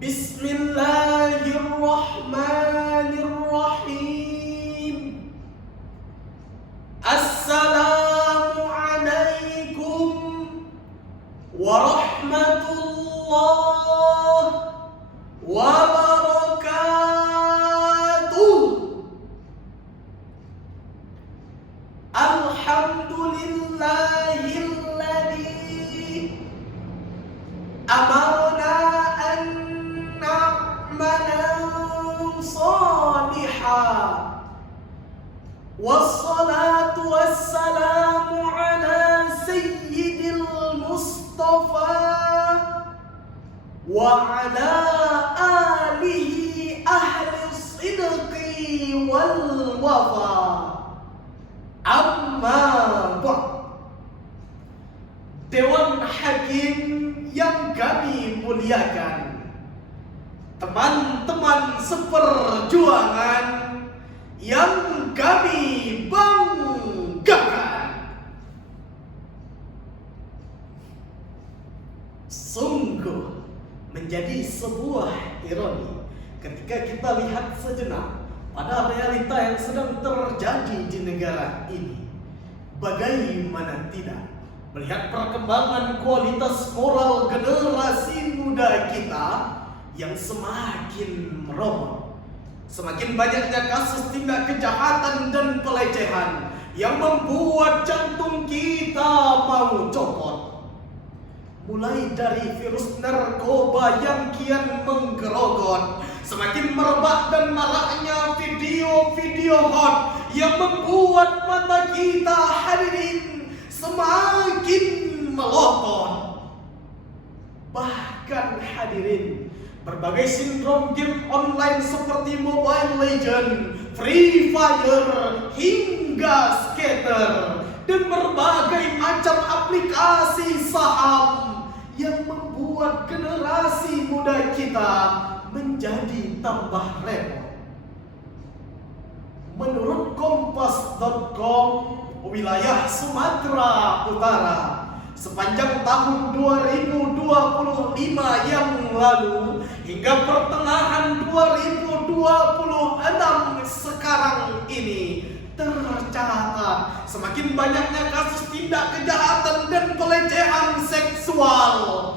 Bismillahirrahmanirrahim. Assalamualaikum warahmatullahi wabarakatuh. Alhamdulillahilladzi amarna an na'mala salihah. Wassalatu wassalamu ala sayyidil mustafa wa ala alihi ahli sidqi wal wafa. Amma ba'd. Dewan Hakim yang kami muliakan, teman-teman seperjuangan yang kami banggakan, sungguh menjadi sebuah ironi ketika kita lihat sejenak pada realita yang sedang terjadi di negara ini. Bagaimana tidak melihat perkembangan kualitas moral generasi muda kita yang semakin merosot. Semakin banyaknya kasus tindak kejahatan dan pelecehan yang membuat jantung kita mau copot. Mulai dari virus narkoba yang kian menggerogot, semakin merebak dan maraknya video-video hot yang membuat mata kita hadirin semakin melotot. Bahkan hadirin, berbagai sindrom game online seperti Mobile Legends, Free Fire, hingga skater, dan berbagai macam aplikasi saham yang membuat generasi muda kita menjadi tambah repot. Menurut Kompas.com, wilayah Sumatera Utara sepanjang tahun 2025 yang lalu hingga pertengahan 2026 sekarang ini tercatat semakin banyaknya kasus tindak kejahatan dan pelecehan seksual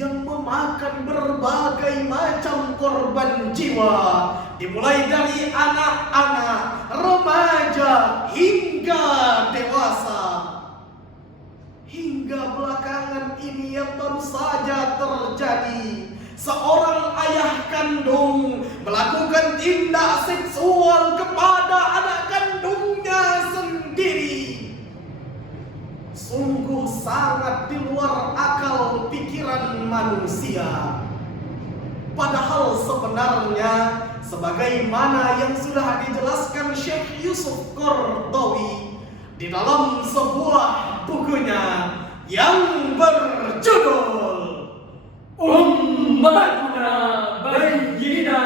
yang memakan berbagai macam korban jiwa, dimulai dari anak-anak, remaja, hingga dewasa. Hingga belakangan ini yang baru saja terjadi, seorang ayah kandung melakukan tindak seksual kepada anak kandungnya sendiri. Sungguh sangat di luar akal pikiran manusia. Padahal sebenarnya sebagaimana yang sudah dijelaskan Syekh Yusuf Qaradawi di dalam sebuah bukunya yang berjudul Ummatuna Bayyina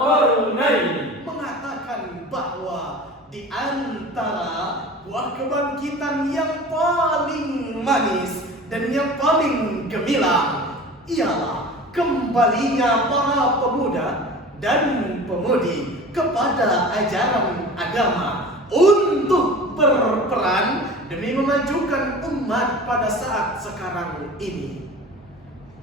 Qarnain, mengatakan bahwa di antara buah kebangkitan yang paling manis dan yang paling gemilang ialah kembalinya para pemuda dan pemudi kepada ajaran agama untuk berperan demi memajukan umat pada saat sekarang ini.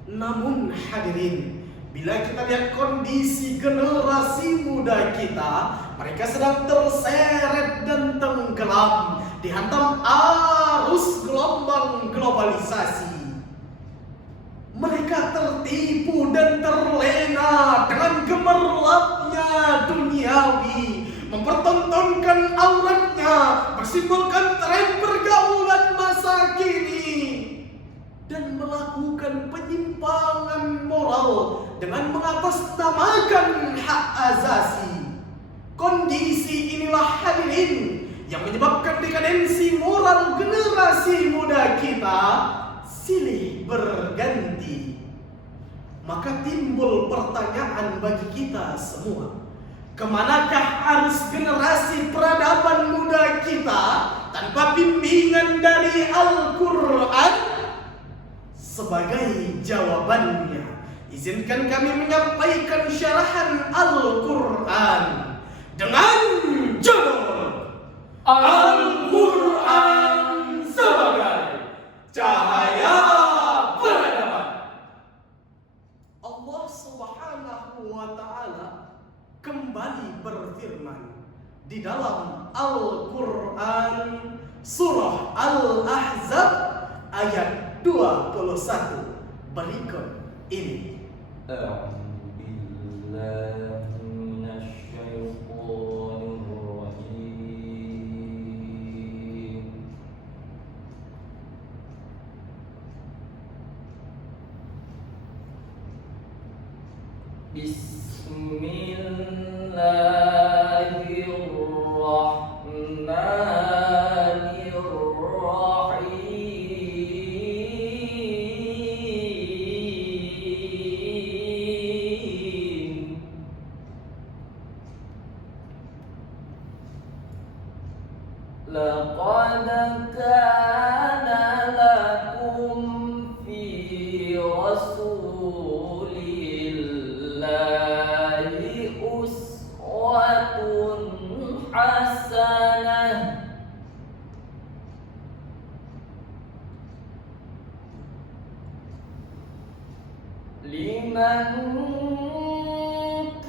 Namun hadirin, bila kita lihat kondisi generasi muda kita, mereka sedang terseret dan tenggelam dihantam arus gelombang globalisasi. Mereka tertipu dan terlena dengan gemerlapnya duniawi, mempertontonkan auratnya, bersimbolkan tren pergaulan masa kini, dan melakukan penyimpangan moral dengan mengatasnamakan hak asasi. Kondisi inilah hadirin yang menyebabkan dekadensi moral generasi muda kita silih berganti. Maka timbul pertanyaan bagi kita semua, kemanakah arus generasi peradaban muda kita tanpa bimbingan dari Al-Quran? Sebagai jawabannya, izinkan kami menyampaikan syarahan Al-Quran dengan judul Al-Quran sebagai cahaya peradaban. Allah Subhanahu wa Ta'ala kembali berfirman di dalam Al-Quran surah Al-Ahzab ayat 21 berikut ini. Bismillahirrahmanirrahim. Laqad kana lakum fi rasulillahi uswatun hasanah liman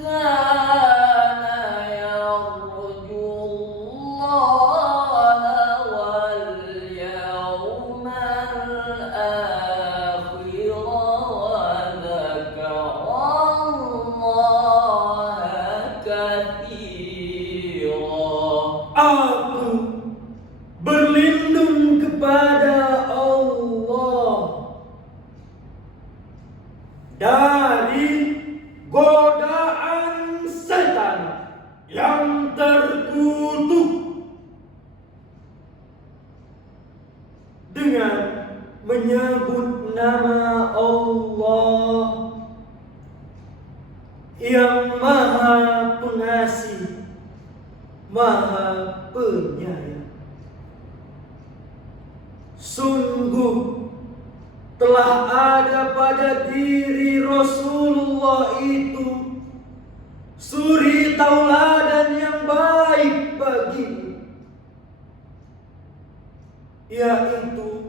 kana yarjullaha wal yawmal akhir wa dzakarallaha katsira. Aku berlindung kepada Allah dari godaan setan yang terkutuk dengan menyebut nama Allah yang Maha Pengasih, Maha Penyayang. Sungguh telah ada pada diri Rasulullah itu suri tauladan yang baik bagimu, yaitu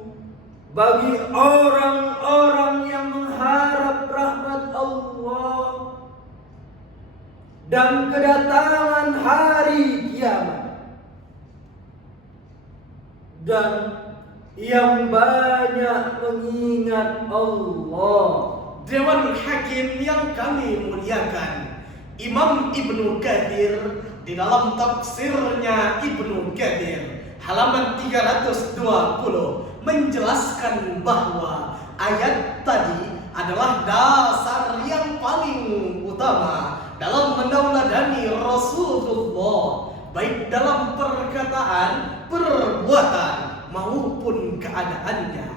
bagi orang-orang yang mengharap rahmat Allah dan kedatangan hari kiamat, dan yang banyak mengingat Allah. Dewan Hakim yang kami muliakan, Imam Ibnu Katsir di dalam tafsirnya Ibnu Katsir halaman 320 menjelaskan bahwa ayat tadi adalah dasar yang paling utama dalam menauladani Rasulullah, baik dalam perkataan, perbuatan maupun keadaannya.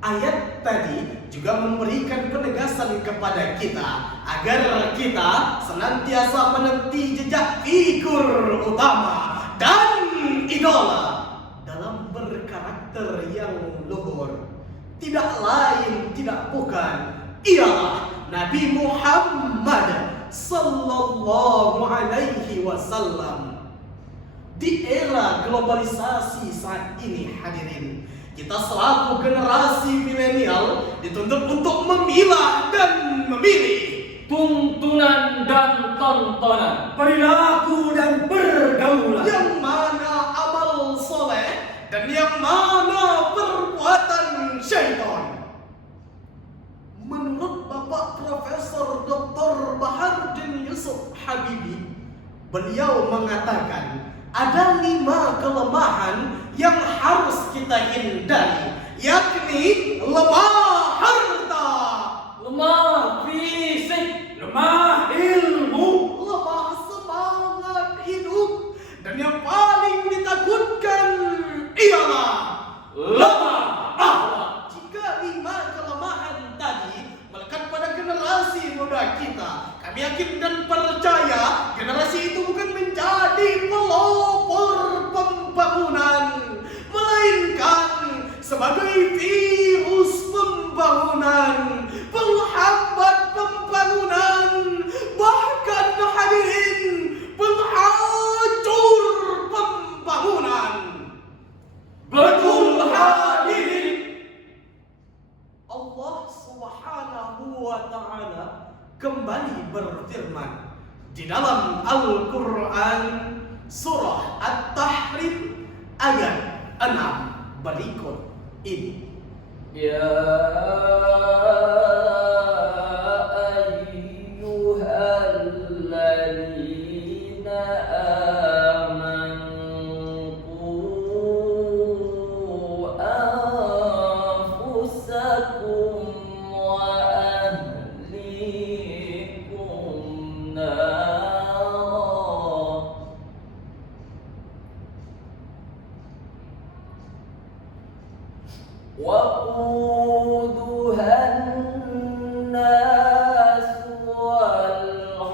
Ayat tadi juga memberikan penegasan kepada kita agar kita senantiasa meniti jejak figur utama dan idola dalam berkarakter yang luhur. Tidak lain, tidak bukan, ialah Nabi Muhammad sallallahu alaihi wasallam. Di era globalisasi saat ini, hadirin, kita selaku generasi milenial dituntut untuk memilah dan memilih Tuntunan dan tontonan, Perilaku dan pergaulan yang mana amal soleh dan yang mana perbuatan syaitan. Menurut Bapak Profesor Dr. Baharudin Yusuf Habibie, beliau mengatakan ada 5 kelemahan yang harus kita hindari, yakni lemah harta, lemah fisik, lemah ilmu, lemah semangat hidup, dan yang paling ditakutkan ialah lemah akhlak. Jika 5 kelemahan tadi melekat pada generasi muda kita, kami yakin dan percaya generasi itu bukan menjadi pelopor pembangunan, melainkan sebagai virus pembangunan, penghambat kembali berfirman di dalam Al-Quran surah At-Tahrim ayat 6 berikut ini. Ya ayyuhalladzina amanu qu anfusakum wa ahlikum nara وقودها الناس والحجارة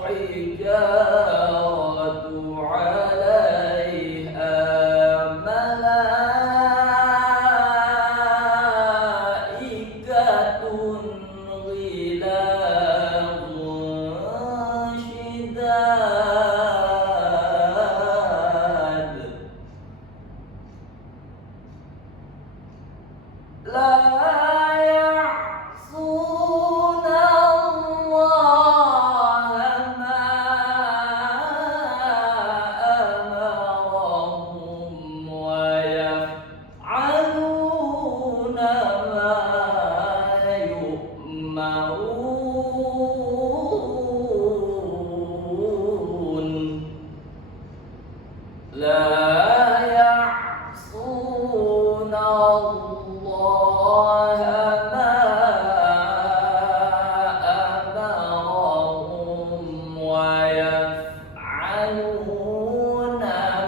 عليها ملائكة غلاظ شداد لا يعصون الله ما أمرهم ويفعلون ما يؤمرون لا يعصون الله ما أمرهم ويفعلون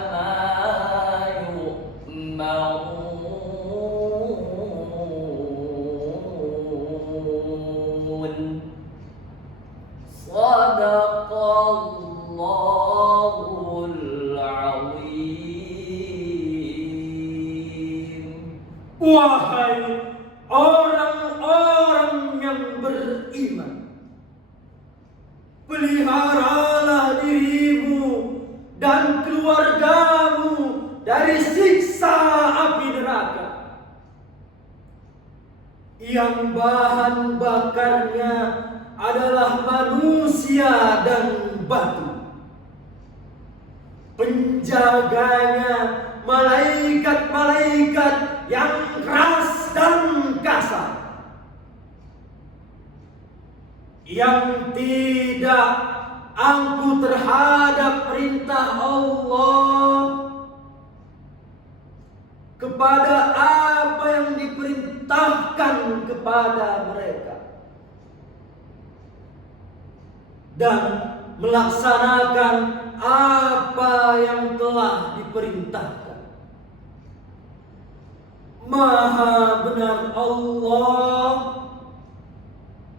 ما يؤمرون صدق الله العظيم. Wahai orang-orang yang beriman, peliharalah dirimu dan keluargamu dari siksa api neraka yang bahan bakarnya adalah manusia dan batu. Penjaganya malaikat-malaikat yang keras dan kasar, yang tidak angkuh terhadap perintah Allah, kepada apa yang diperintahkan kepada mereka, dan melaksanakan apa yang telah diperintahkan. Maha benar Allah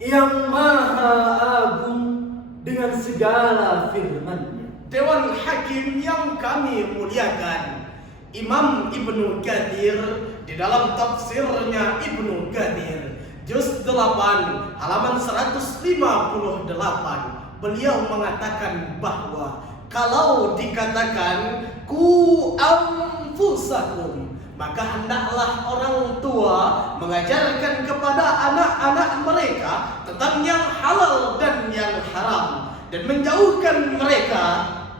yang maha agung dengan segala firman-Nya. Dewan Hakim yang kami muliakan, Imam Ibnu Katsir di dalam tafsirnya Ibnu Katsir juz 8 halaman 158, beliau mengatakan bahwa kalau dikatakan ku anfusakum, maka hendaklah orang tua mengajarkan kepada anak-anak mereka tentang yang halal dan yang haram, dan menjauhkan mereka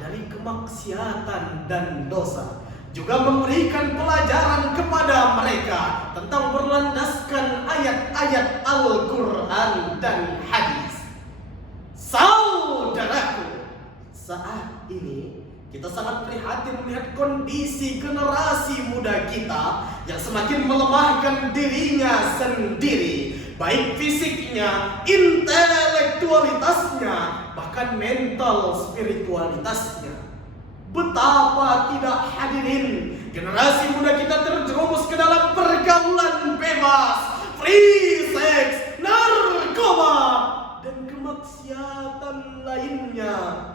dari kemaksiatan dan dosa. Juga memberikan pelajaran kepada mereka tentang berlandaskan ayat-ayat Al-Quran dan hadis. Saudaraku, saat ini kita sangat prihatin melihat kondisi generasi muda kita yang semakin melemahkan dirinya sendiri, baik fisiknya, intelektualitasnya, bahkan mental spiritualitasnya. Betapa tidak, hadirin, generasi muda kita terjerumus ke dalam pergaulan bebas, free sex, narkoba, dan kemaksiatan lainnya.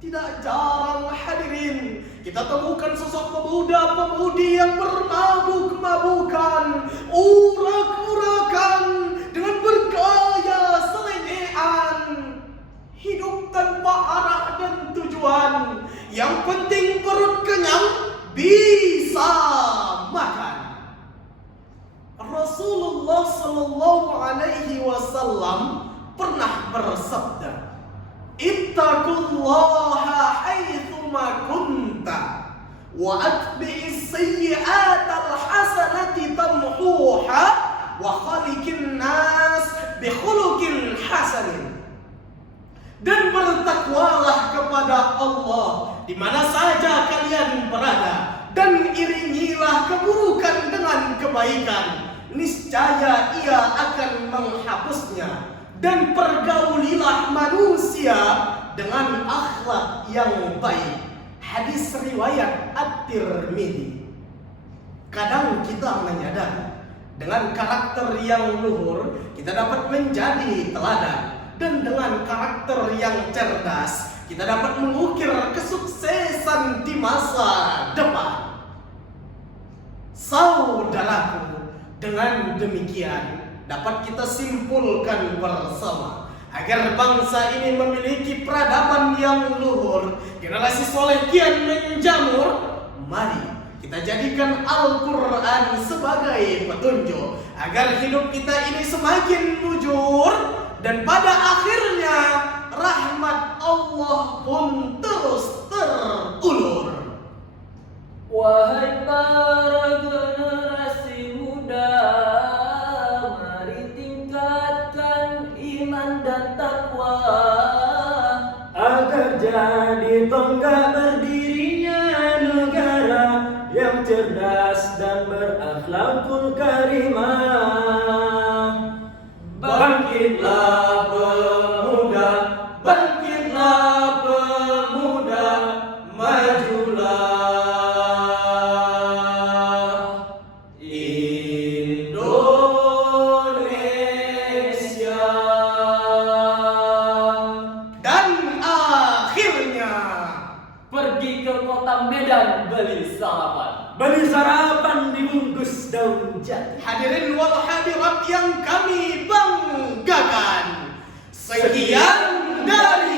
Tidak jarang, hadirin, kita temukan sosok pemuda-pemudi yang bermabuk-mabukan, urak-urakan, dengan bergaya selengean, hidup tanpa arah dan tujuan. Yang penting perut kenyang, bisa makan. Rasulullah Sallallahu Alaihi Wasallam pernah bersabda, ittaqullaha haitsuma kunta wa atbi'is sayyi'atal hasanati tamhuha wa khaliqin nas bi khuluqin hasanin. Dan bertakwalah kepada Allah di mana saja kalian berada, dan iringilah keburukan dengan kebaikan, niscaya Ia akan menghapusnya. Dan pergaulilah manusia dengan akhlak yang baik. Hadis riwayat At-Tirmidzi. Kadang kita menyadari dengan karakter yang luhur kita dapat menjadi teladan, dan dengan karakter yang cerdas kita dapat mengukir kesuksesan di masa depan. Saudaraku, dengan demikian dapat kita simpulkan bersama agar bangsa ini memiliki peradaban yang luhur, generasi soleh kian menjamur. Mari kita jadikan Al-Quran sebagai petunjuk agar hidup kita ini semakin mujur, dan pada akhirnya rahmat Allah pun terus terulur. Wahai para generasi muda, mari tingkatkan iman dan takwa agar jadi tonggak berdirinya negara yang cerdas dan berakhlakul karimah. Bangkitlah pemuda, bangkitlah pemuda, majulah Indonesia. Dan akhirnya pergi ke kota Medan beli sarapan. Beli sarapan dibungkus daun jati. hadirin wal hadirat yang kami banggakan, sekian dari